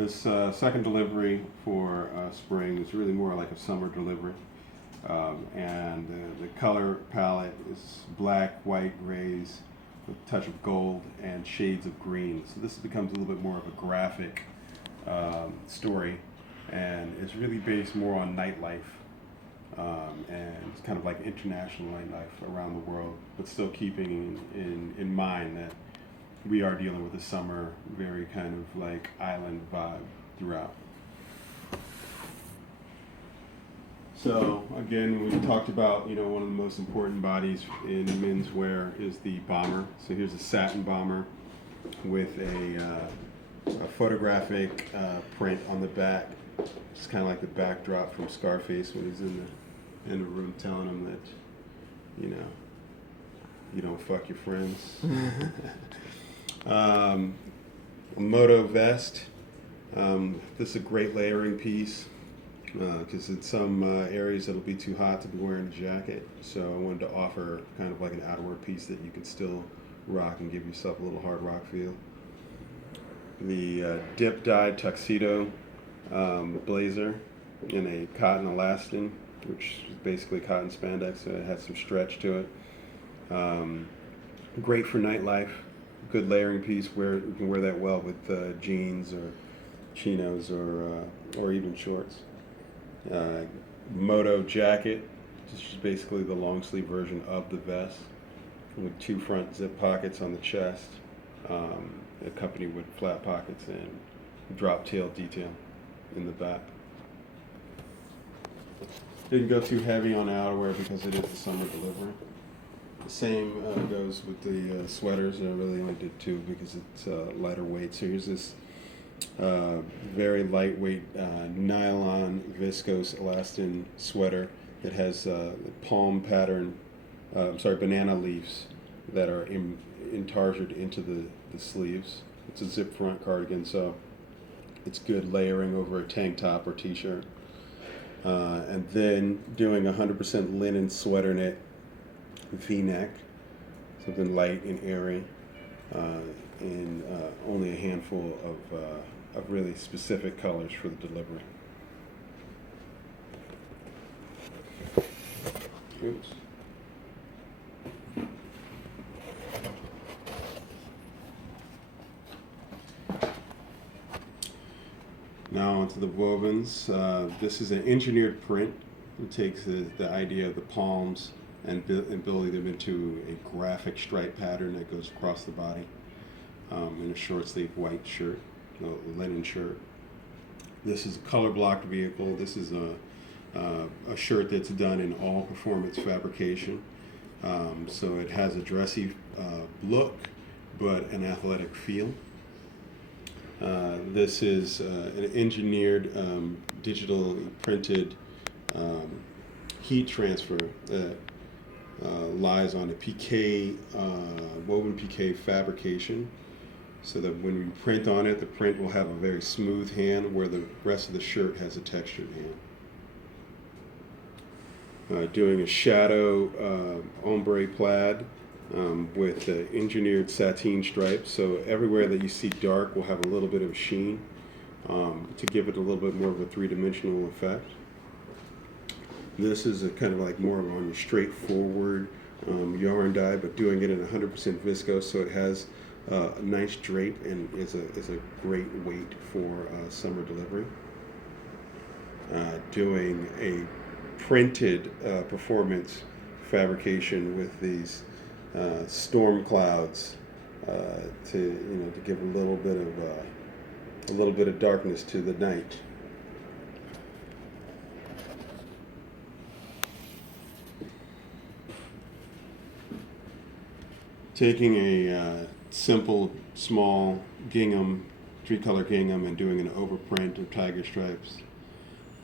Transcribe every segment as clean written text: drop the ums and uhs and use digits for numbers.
This second delivery for spring is really more like a summer delivery. And the color palette is black, white, grays, with a touch of gold and shades of green. So this becomes a little bit more of a graphic story, and it's really based more on nightlife. And it's kind of like international nightlife around the world, but still keeping in mind that we are dealing with a summer, very kind of like island vibe throughout. So again, we talked about, one of the most important bodies in menswear is the bomber. So here's a satin bomber with a photographic print on the back. It's kind of like the backdrop from Scarface when he's in the room telling him that, you don't fuck your friends. A moto vest. This is a great layering piece because in some areas it'll be too hot to be wearing a jacket. So I wanted to offer kind of like an outerwear piece that you can still rock and give yourself a little hard rock feel. The dip dyed tuxedo blazer in a cotton elastin, which is basically cotton spandex, so it has some stretch to it. Great for nightlife. Good layering piece. You can wear that well with jeans or chinos or even shorts. Moto jacket, which is basically the long sleeve version of the vest, with two front zip pockets on the chest, accompanied with flat pockets and drop tail detail in the back. Didn't go too heavy on the outerwear because it is a summer delivery. The same goes with the sweaters. I really only did two because it's lighter weight. So here's this very lightweight nylon viscose elastin sweater that has palm pattern, banana leaves that are intarsiated into the sleeves. It's a zip front cardigan, so it's good layering over a tank top or t-shirt. And then doing 100% linen sweater knit V-neck, something light and airy, and only a handful of really specific colors for the delivery. Oops. Now onto the wovens. This is an engineered print. It takes the idea of the palms and building them into a graphic stripe pattern that goes across the body in a short sleeve white shirt, linen shirt. This is a color blocked vehicle. This is a shirt that's done in all performance fabrication. So it has a dressy look, but an athletic feel. This is an engineered, digitally printed heat transfer that lies on a piqué, woven piqué fabrication, so that when we print on it, the print will have a very smooth hand where the rest of the shirt has a textured hand. Doing a shadow ombre plaid with engineered sateen stripes, so everywhere that you see dark will have a little bit of sheen to give it a little bit more of a three-dimensional effect. This is a kind of like more of on a straightforward yarn dye, but doing it in 100% viscose, so it has a nice drape and is a great weight for summer delivery. Doing a printed performance fabrication with these storm clouds to give a little bit of darkness to the night. Taking a simple, small gingham, three-color gingham, and doing an overprint of tiger stripes,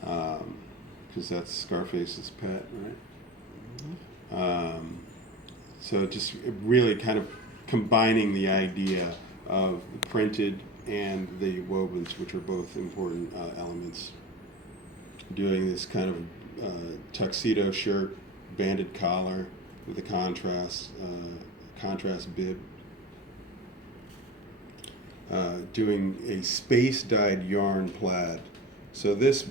because that's Scarface's pet, right? So just really kind of combining the idea of the printed and the wovens, which are both important elements. Doing this kind of tuxedo shirt, banded collar with a contrast bib. doing a space-dyed yarn plaid. So this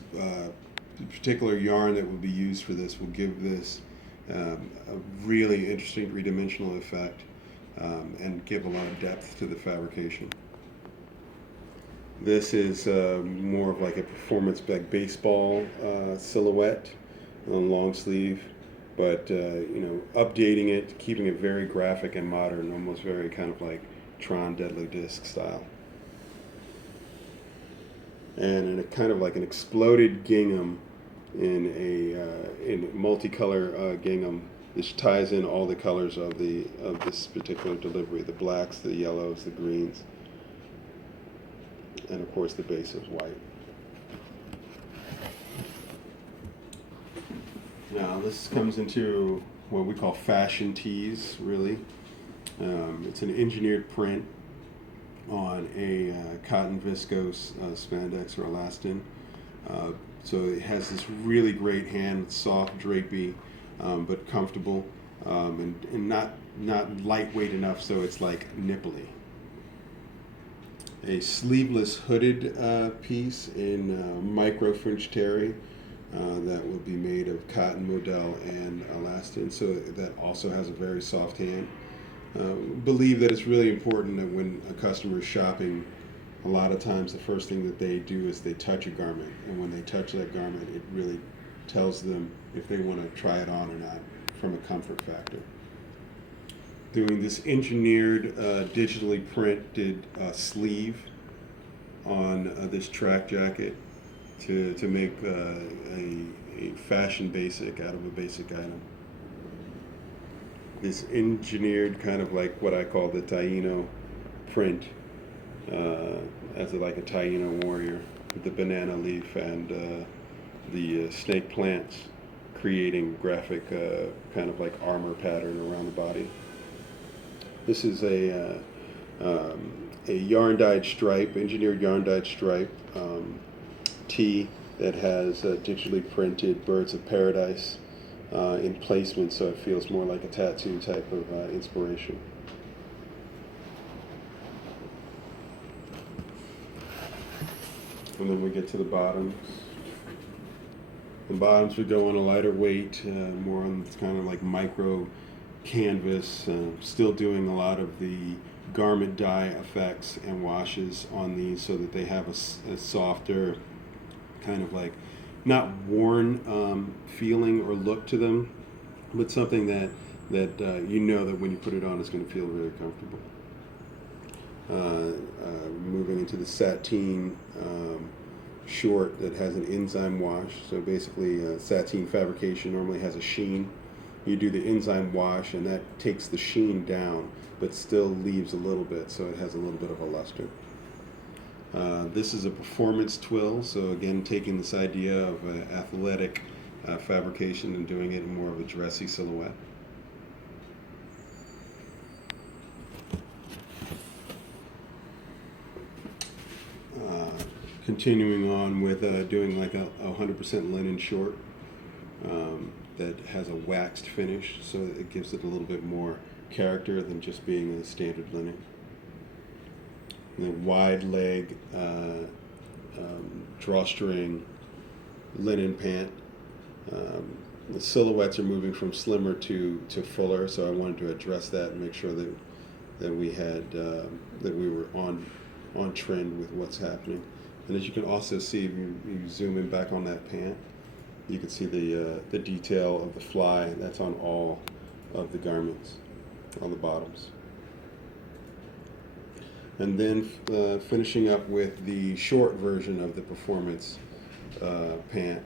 particular yarn that will be used for this will give this a really interesting three-dimensional effect and give a lot of depth to the fabrication. This is more of like a performance back baseball silhouette on long sleeve, but updating it, keeping it very graphic and modern, almost very kind of like Tron Deadly Disc style. And in a kind of like an exploded gingham in a multicolor gingham. This ties in all the colors of this particular delivery: the blacks, the yellows, the greens, and of course the base is white. Now this comes into what we call fashion tees, really. It's an engineered print on a cotton viscose spandex or elastin. So it has this really great hand, soft, drapey, but comfortable, and not lightweight enough so it's like nipply. A sleeveless hooded piece in micro French terry that will be made of cotton modal and elastin, so that also has a very soft hand. Believe that it's really important that when a customer is shopping, a lot of times the first thing that they do is they touch a garment, and when they touch that garment, it really tells them if they want to try it on or not from a comfort factor. Doing this engineered, digitally printed sleeve on this track jacket to make a fashion basic out of a basic item. This engineered kind of like what I call the Taino print, as like a Taino warrior with the banana leaf and the snake plants, creating graphic kind of like armor pattern around the body. This is a yarn dyed stripe, engineered yarn dyed stripe tee that has digitally printed birds of paradise in placement, so it feels more like a tattoo type of inspiration. And then we get to the bottoms. The bottoms would go on a lighter weight, more on kind of like micro canvas, still doing a lot of the garment dye effects and washes on these so that they have a softer, kind of like not worn feeling or look to them, but something that you know that when you put it on it's going to feel very comfortable. Moving into the sateen short that has an enzyme wash. So basically sateen fabrication normally has a sheen. You do the enzyme wash and that takes the sheen down but still leaves a little bit, so it has a little bit of a luster. This is a performance twill, so again taking this idea of athletic fabrication and doing it in more of a dressy silhouette. Continuing on with doing like a 100% linen short that has a waxed finish, so it gives it a little bit more character than just being a standard linen. And then wide leg drawstring linen pant. The silhouettes are moving from slimmer to fuller, so I wanted to address that and make sure that we had that we were on trend with what's happening. And as you can also see, if you zoom in back on that pant, you can see the detail of the fly. That's on all of the garments, on the bottoms. And then finishing up with the short version of the performance pant,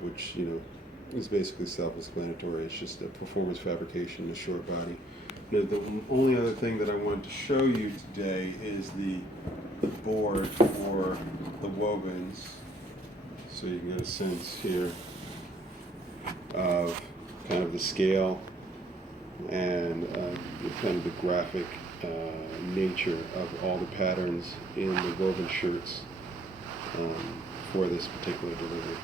which is basically self-explanatory. It's just a performance fabrication, a short body. The only other thing that I wanted to show you today is the board for the wovens, so you can get a sense here of kind of the scale and kind of the graphic nature of all the patterns in the woven shirts for this particular delivery.